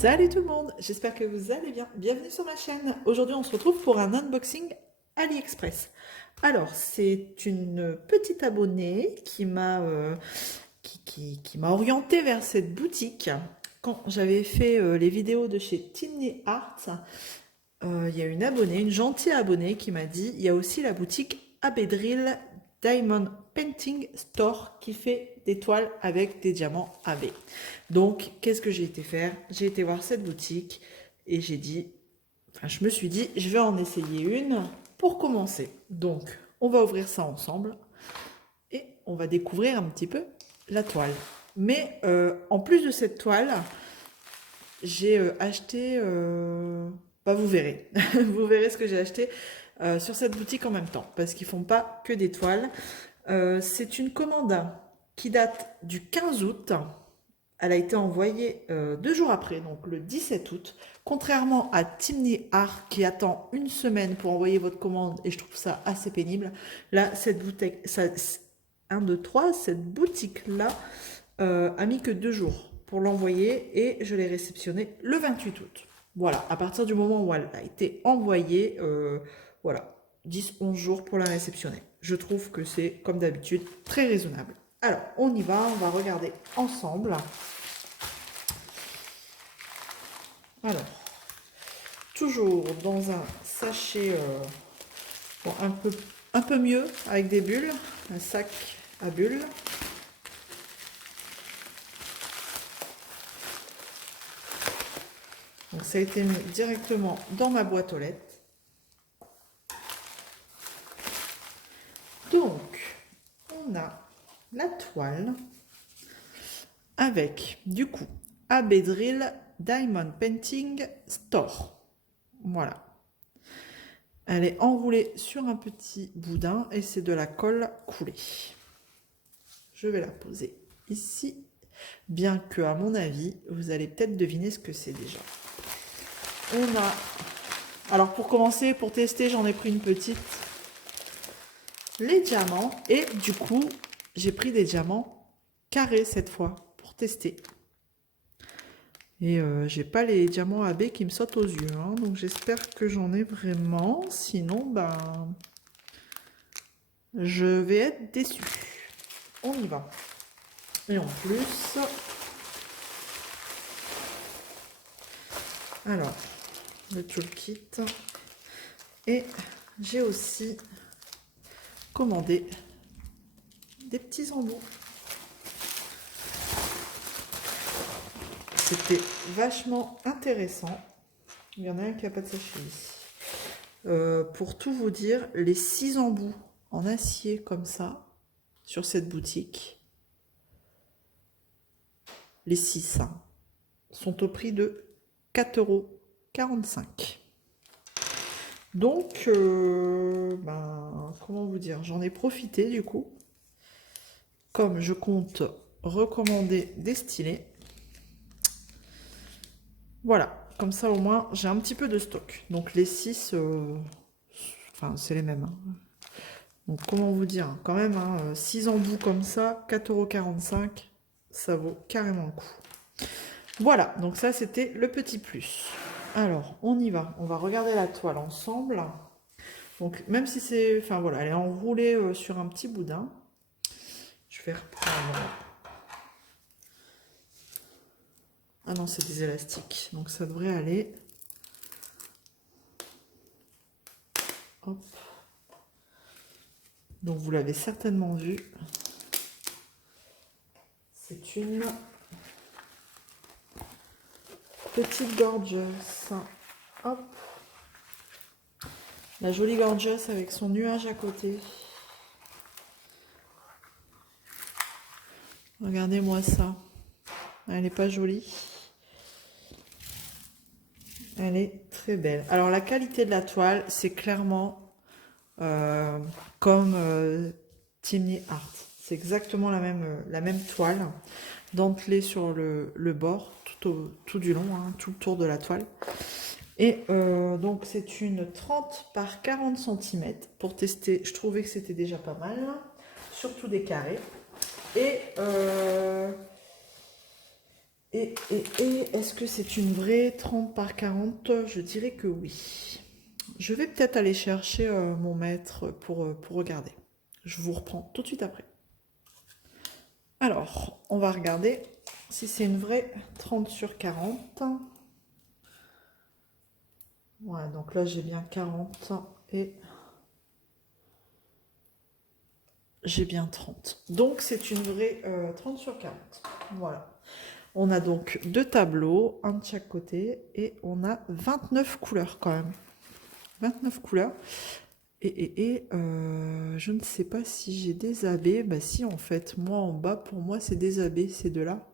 Salut tout le monde, j'espère que vous allez bien. Bienvenue sur ma chaîne. Aujourd'hui, on se retrouve pour un unboxing AliExpress. Alors, c'est une petite abonnée qui m'a qui m'a orientée vers cette boutique. Quand j'avais fait les vidéos de chez Tiny Art, il y a une abonnée, une gentille abonnée qui m'a dit il y a aussi la boutique Abedril Diamond Painting Store qui fait des toiles avec des diamants AB. Donc, qu'est-ce que j'ai été faire? J'ai été voir cette boutique et je me suis dit, je vais en essayer une pour commencer. Donc, on va ouvrir ça ensemble et on va découvrir un petit peu la toile. Mais en plus de cette toile, j'ai acheté, vous verrez, vous verrez ce que j'ai acheté sur cette boutique en même temps, parce qu'ils font pas que des toiles. C'est une commande qui date du 15 août. Elle a été envoyée 2 jours après, donc le 17 août. Contrairement à Tiny Art qui attend une semaine pour envoyer votre commande, et je trouve ça assez pénible. Là, cette boutique, cette boutique-là a mis que 2 jours pour l'envoyer et je l'ai réceptionnée le 28 août. Voilà, à partir du moment où elle a été envoyée, voilà, 10-11 jours pour la réceptionner. Je trouve que c'est, comme d'habitude, très raisonnable. Alors, on y va, on va regarder ensemble. Alors, toujours dans un sachet bon, un peu mieux, avec des bulles, un sac à bulles. Donc ça a été mis directement dans ma boîte aux lettres. Donc, on a la toile avec, du coup, Abedril Diamond Painting Store. Voilà. Elle est enroulée sur un petit boudin et c'est de la colle coulée. Je vais la poser ici, bien que, à mon avis, vous allez peut-être deviner ce que c'est déjà. On a... Alors, pour commencer, pour tester, j'en ai pris une petite. Les diamants. Et du coup, j'ai pris des diamants carrés cette fois pour tester. Et j'ai pas les diamants AB qui me sautent aux yeux. Hein, donc, j'espère que j'en ai vraiment. Sinon, ben... je vais être déçue. On y va. Et en plus... Alors, le toolkit. Et j'ai aussi commandé des petits embouts. C'était vachement intéressant. Il y en a un qui n'a pas de sachet ici. Pour tout vous dire, les 6 embouts en acier comme ça, sur cette boutique, les 6 hein, sont au prix de 4,45 €. Donc, comment vous dire, j'en ai profité du coup. Comme je compte recommander des stylés. Voilà, comme ça au moins j'ai un petit peu de stock. Donc les 6, c'est les mêmes. Hein. Donc comment vous dire, quand même, hein, 6 embouts comme ça, 4,45 €, ça vaut carrément le coup. Voilà, donc ça c'était le petit plus. Alors, on y va, on va regarder la toile ensemble. Donc même si c'est, elle est enroulée sur un petit boudin. Je vais reprendre... Ah non, c'est des élastiques, donc ça devrait aller. Hop. Donc vous l'avez certainement vu. C'est une petite gorgeous. Hop. La jolie gorgeous avec son nuage à côté. Regardez-moi ça. Elle n'est pas jolie. Elle est très belle. Alors la qualité de la toile, c'est clairement comme Tiny Art. C'est exactement la même toile, dentelée sur le bord, tout du long, hein, tout le tour de la toile. Et donc c'est une 30 par 40 cm. Pour tester, je trouvais que c'était déjà pas mal, surtout des carrés. Et Est-ce que c'est une vraie 30 par 40? Je dirais que oui. Je vais peut-être aller chercher mon mètre pour regarder. Je vous reprends tout de suite après. Alors, on va regarder si c'est une vraie 30 sur 40. Voilà, donc là j'ai bien 40 et j'ai bien 30. Donc c'est une vraie 30 sur 40. Voilà. On a donc deux tableaux, un de chaque côté, et on a 29 couleurs quand même. 29 couleurs. Je ne sais pas si j'ai des AB. Bah si, en fait, moi en bas, pour moi, c'est des AB, ces deux-là.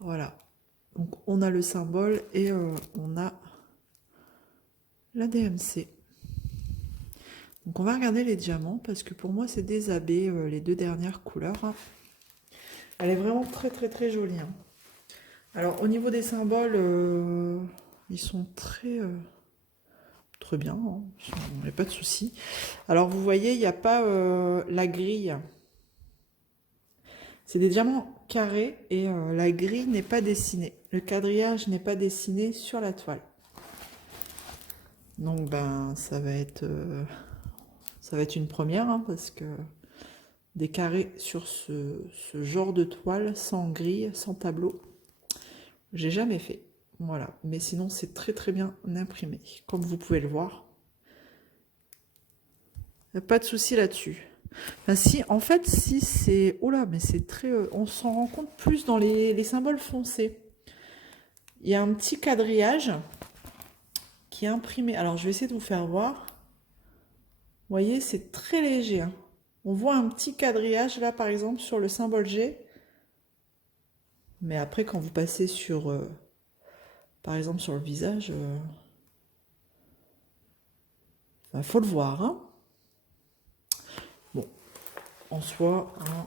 Voilà. Donc on a le symbole et on a la DMC. Donc on va regarder les diamants parce que pour moi, c'est des AB, les deux dernières couleurs. Elle est vraiment très très très jolie. Hein. Alors au niveau des symboles, ils sont très... très bien, hein. Il n'y a pas de souci. Alors vous voyez, il n'y a pas la grille. C'est des diamants carrés et la grille n'est pas dessinée. Le quadrillage n'est pas dessiné sur la toile. Donc ben ça va être une première hein, parce que des carrés sur ce genre de toile sans grille, sans tableau, j'ai jamais fait. Voilà, mais sinon c'est très très bien imprimé, comme vous pouvez le voir. Pas de souci là-dessus. Enfin, si, en fait, si c'est... Oh là, mais c'est très... on s'en rend compte plus dans les symboles foncés. Il y a un petit quadrillage qui est imprimé. Alors, je vais essayer de vous faire voir. Vous voyez, c'est très léger. Hein. On voit un petit quadrillage, là, par exemple, sur le symbole G. Mais après, quand vous passez sur... par exemple, sur le visage... faut le voir, hein. Bon, en soi, hein,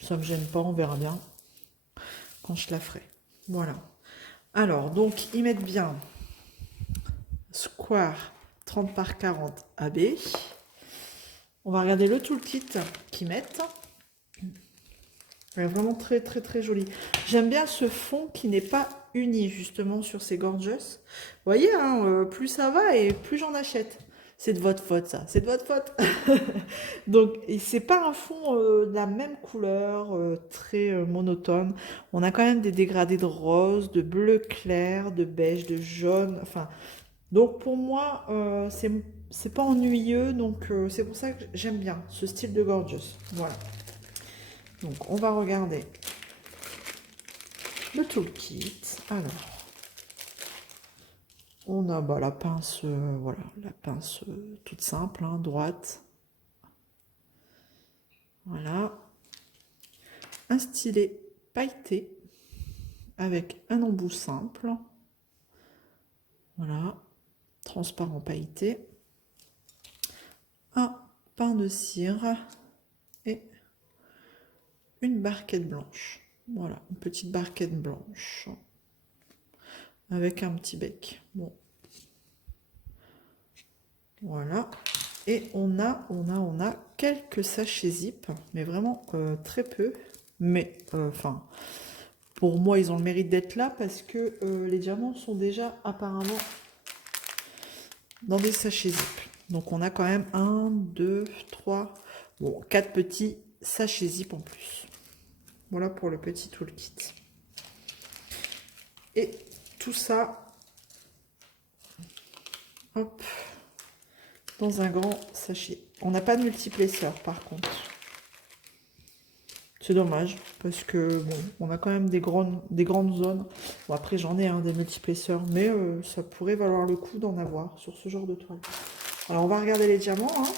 ça me gêne pas, on verra bien quand je la ferai. Voilà. Alors, donc, ils mettent bien Square 30 par 40 AB. On va regarder le toolkit qu'ils mettent. Elle est vraiment très, très, très jolie. J'aime bien ce fond qui n'est pas uni, justement, sur ces gorgeous. Vous voyez, hein, plus ça va et plus j'en achète. C'est de votre faute, ça. C'est de votre faute. Donc, c'est pas un fond de la même couleur, très monotone. On a quand même des dégradés de rose, de bleu clair, de beige, de jaune. Enfin, donc pour moi, c'est pas ennuyeux. Donc, c'est pour ça que j'aime bien ce style de gorgeous. Voilà. Donc, on va regarder le toolkit. Alors, on a bah, la pince, voilà, la pince toute simple, hein, droite. Voilà. Un stylet pailleté avec un embout simple. Voilà. Transparent pailleté. Un pain de cire et une barquette blanche. Voilà, une petite barquette blanche avec un petit bec. Bon. Voilà. Et on a quelques sachets zip, mais vraiment très peu. Mais, enfin, pour moi, ils ont le mérite d'être là parce que les diamants sont déjà apparemment dans des sachets zip. Donc, on a quand même 1, 2, 3, bon, 4 petits sachets zip en plus. Voilà pour le petit toolkit. Et tout ça, hop, dans un grand sachet. On n'a pas de multiplesseur par contre. C'est dommage parce que bon, on a quand même des grandes zones. Bon après j'en ai des multiplesseurs, mais ça pourrait valoir le coup d'en avoir sur ce genre de toile. Alors on va regarder les diamants. Hein.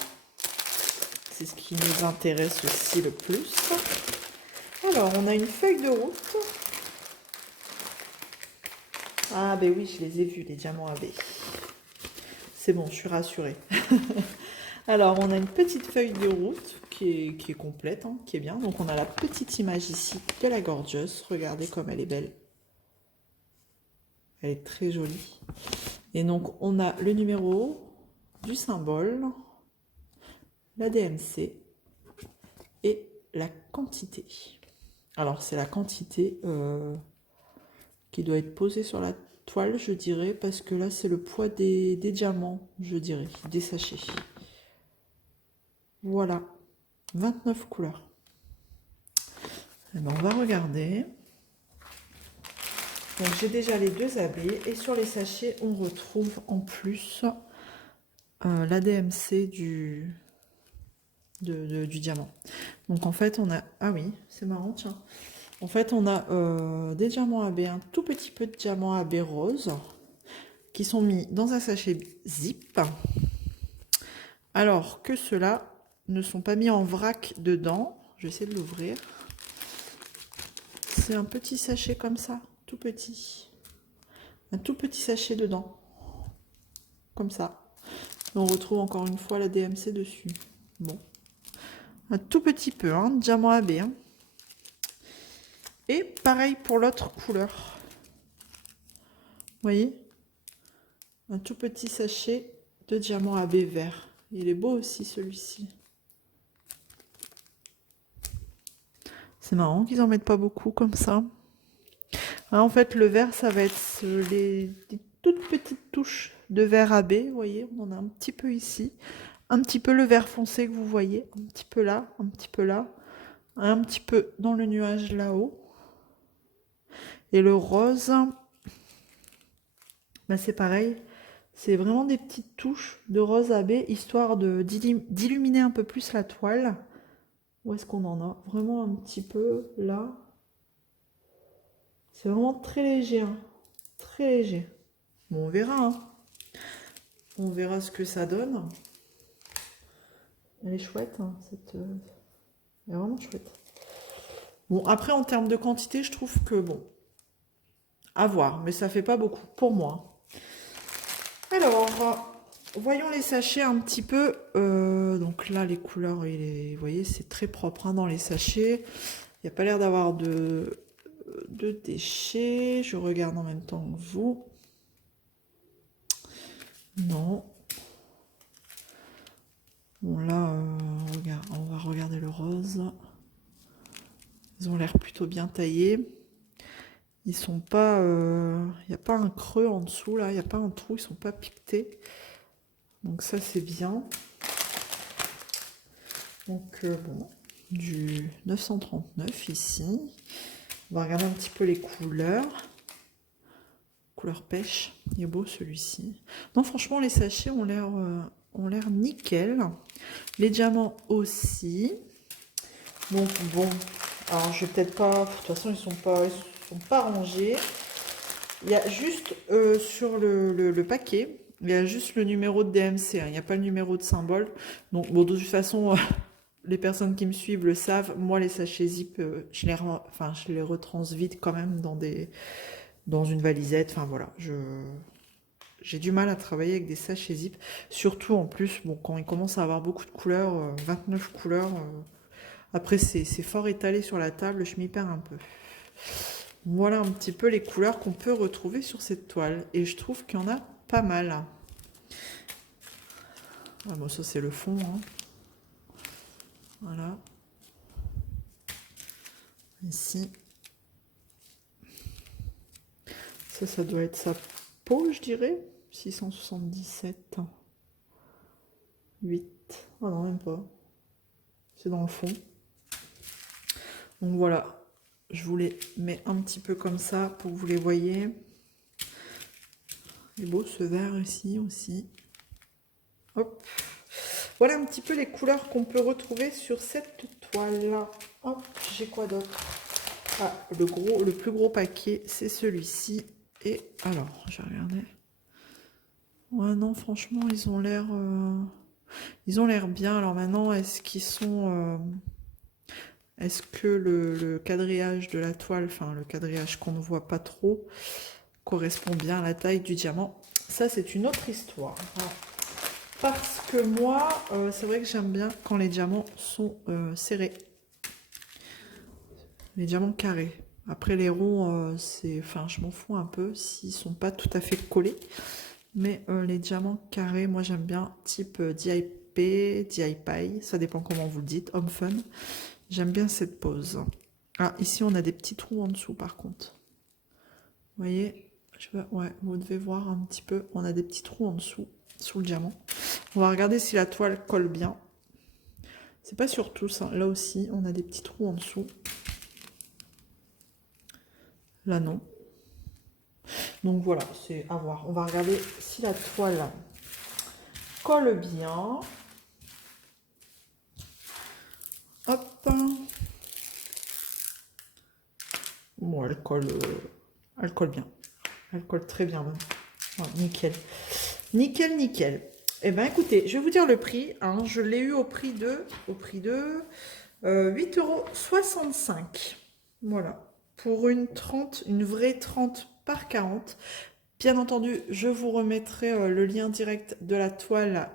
C'est ce qui nous intéresse aussi le plus. Alors on a une feuille de route. Ah ben oui, je les ai vus les diamants AB. C'est bon, je suis rassurée. Alors, on a une petite feuille de route qui est complète, hein, qui est bien. Donc, on a la petite image ici de la gorgeous. Regardez comme elle est belle. Elle est très jolie. Et donc, on a le numéro du symbole, la DMC et la quantité. Alors, c'est la quantité qui doit être posée sur la toile, je dirais, parce que là, c'est le poids des diamants, je dirais, des sachets. Voilà, 29 couleurs. Eh ben, on va regarder. Donc, j'ai déjà les 2 abeilles, et sur les sachets, on retrouve en plus la DMC du diamant. Donc, en fait, on a... Ah oui, c'est marrant, tiens. En fait, on a des diamants AB, un tout petit peu de diamants AB rose, qui sont mis dans un sachet zip, alors que ceux-là ne sont pas mis en vrac dedans. Je vais essayer de l'ouvrir. C'est un petit sachet comme ça, tout petit. Un tout petit sachet dedans. Comme ça. Et on retrouve encore une fois la DMC dessus. Bon. Un tout petit peu, hein, diamant AB. Hein. Et pareil pour l'autre couleur. Vous voyez? Un tout petit sachet de diamant AB vert. Il est beau aussi celui-ci. C'est marrant qu'ils en mettent pas beaucoup comme ça. Hein, en fait, le vert, ça va être les toutes petites touches de vert AB. Vous voyez, on en a un petit peu ici. Un petit peu le vert foncé que vous voyez. Un petit peu là, un petit peu là. Un petit peu dans le nuage là-haut. Et le rose, ben c'est pareil. C'est vraiment des petites touches de rose AB, histoire d'illuminer un peu plus la toile. Où est-ce qu'on en a? Vraiment un petit peu là. C'est vraiment très léger. Hein. Très léger. Bon, on verra. Hein. On verra ce que ça donne. Elle est chouette. Hein, elle est vraiment chouette. Bon, après, en termes de quantité, je trouve que, bon, à voir. Mais ça fait pas beaucoup pour moi. Alors, voyons les sachets un petit peu. Donc là, les couleurs, vous voyez, c'est très propre hein, dans les sachets. Il n'y a pas l'air d'avoir de déchets. Je regarde en même temps que vous. Non. Bon, là, on va regarder le rose. Ils ont l'air plutôt bien taillés. Ils sont pas... Il n'y a pas un creux en dessous, là. Il n'y a pas un trou. Ils sont pas piquetés. Donc ça, c'est bien. Donc, bon, du 939 ici. On va regarder un petit peu les couleurs. Couleur pêche. Il est beau, celui-ci. Non, franchement, les sachets ont l'air nickel. Les diamants aussi. Donc, bon... Alors, je vais peut-être pas... De toute façon, ils sont pas rangés. Il y a juste sur le paquet, il y a juste le numéro de DMC. Hein, il n'y a pas le numéro de symbole. Donc, bon, de toute façon, les personnes qui me suivent le savent. Moi, les sachets zip, je les retransvite quand même dans une valisette. Enfin, voilà. J'ai du mal à travailler avec des sachets zip. Surtout, en plus, bon, quand il commence à avoir beaucoup de couleurs, 29 couleurs... Après, c'est fort étalé sur la table, je m'y perds un peu. Voilà un petit peu les couleurs qu'on peut retrouver sur cette toile. Et je trouve qu'il y en a pas mal. Ah bon, ça, c'est le fond. Hein. Voilà. Ici. Ça doit être sa peau, je dirais. 677. 8. Oh non, même pas. C'est dans le fond. Donc voilà, je vous les mets un petit peu comme ça pour que vous les voyez. Il est beau ce vert ici aussi. Hop. Voilà un petit peu les couleurs qu'on peut retrouver sur cette toile-là. Hop, j'ai quoi d'autre? Ah, le plus gros paquet, c'est celui-ci. Et alors, je vais regarder. Ouais, non, franchement, ils ont l'air bien. Alors maintenant, est-ce qu'ils sont... Est-ce que le quadrillage de la toile, enfin le quadrillage qu'on ne voit pas trop, correspond bien à la taille du diamant? Ça, c'est une autre histoire. Parce que moi, c'est vrai que j'aime bien quand les diamants sont serrés. Les diamants carrés. Après, les ronds, enfin, je m'en fous un peu s'ils sont pas tout à fait collés. Mais les diamants carrés, moi, j'aime bien type DIP, DIY, ça dépend comment vous le dites, homme fun. J'aime bien cette pose. Ah, ici, on a des petits trous en dessous, par contre. Vous voyez, ouais, vous devez voir un petit peu. On a des petits trous en dessous, sous le diamant. On va regarder si la toile colle bien. C'est pas sur tous, hein. Là aussi, on a des petits trous en dessous. Là, non. Donc voilà, c'est à voir. On va regarder si la toile colle bien. Hop. Bon, elle colle bien. Elle colle très bien même. Ouais, nickel. Nickel, nickel. Eh bien, écoutez, je vais vous dire le prix. Hein. Je l'ai eu au prix de 8,65 €. Voilà. Pour une 30, une vraie 30 par 40. Bien entendu, je vous remettrai le lien direct de la toile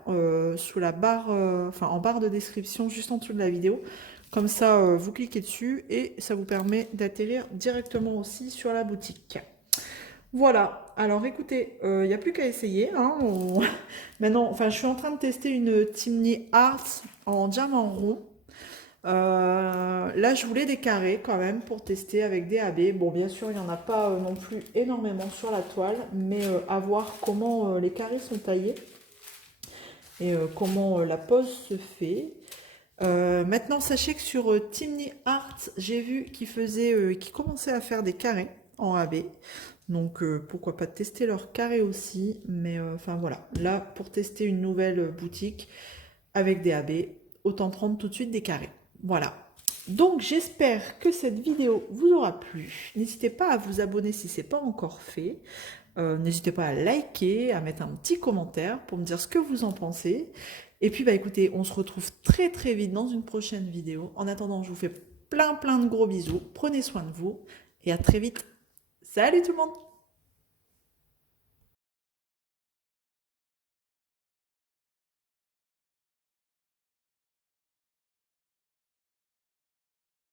sous la barre, enfin en barre de description juste en dessous de la vidéo. Comme ça, vous cliquez dessus et ça vous permet d'atterrir directement aussi sur la boutique. Voilà, alors écoutez, il n'y a plus qu'à essayer. Hein, maintenant, enfin, je suis en train de tester une Timney Art en diamant rond. Là, je voulais des carrés quand même pour tester avec des AB. Bon, bien sûr, il n'y en a pas non plus énormément sur la toile, mais à voir comment les carrés sont taillés et comment la pose se fait. Maintenant, sachez que sur Timney Art, j'ai vu qu'ils commençaient à faire des carrés en AB. Donc, pourquoi pas tester leurs carrés aussi. Mais enfin, voilà. Là, pour tester une nouvelle boutique avec des AB, autant prendre tout de suite des carrés. Voilà. Donc, j'espère que cette vidéo vous aura plu. N'hésitez pas à vous abonner si ce n'est pas encore fait. N'hésitez pas à liker, à mettre un petit commentaire pour me dire ce que vous en pensez. Et puis, bah écoutez, on se retrouve très très vite dans une prochaine vidéo. En attendant, je vous fais plein de gros bisous. Prenez soin de vous et à très vite. Salut tout le monde!